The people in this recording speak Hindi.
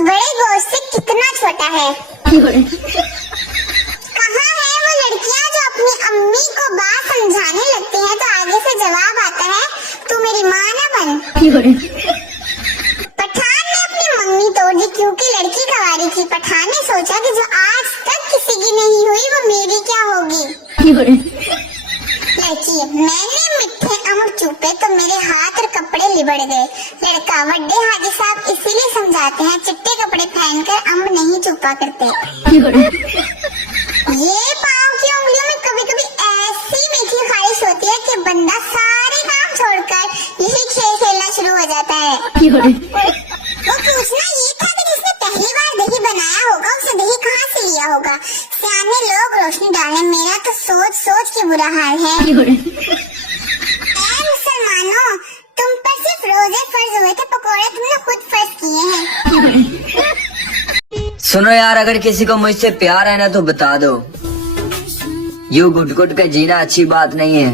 बड़े गोश्त से कितना छोटा है। कहाँ है वो लड़कियाँ जो अपनी अम्मी को बात समझाने लगती हैं तो आगे से जवाब आता है तू मेरी माँ ना बन। पठान ने अपनी मंगनी तोड़ दी क्योंकि लड़की कवारी थी। पठान ने सोचा कि जो आज तक किसी की नहीं हुई वो मेरी क्या होगी। लड़की मैंने मिठे अम्ब चूपे तो मेरे हाथ और कपड़े लिबड़ गए। लड़का बड़े हाजी साहब इसीलिए समझाते हैं चिट्टे कपड़े पहनकर अम्ब नहीं चूपा करते। ये पाँव की उंगलियों में कभी कभी ऐसी मीठी ख्वाहिश होती है कि बंदा सारे काम छोड़कर यही खेल खेलना शुरू हो जाता है। वो पूछना ये था कि जिसने पहली बार दही बनाया होगा उसे दही कहाँ से लिया होगा। सियाने लोग रोशनी डालें, मेरा तो सोच सोच के बुरा हाल है। ऐ मुसलमानों, तुम पर सिर्फ रोजे फर्ज हुए थे, पकोड़े तुमने खुद फर्ज किए हैं। सुनो यार, अगर किसी को मुझसे प्यार है ना तो बता दो। यूं घुट घुट के जीना अच्छी बात नहीं है।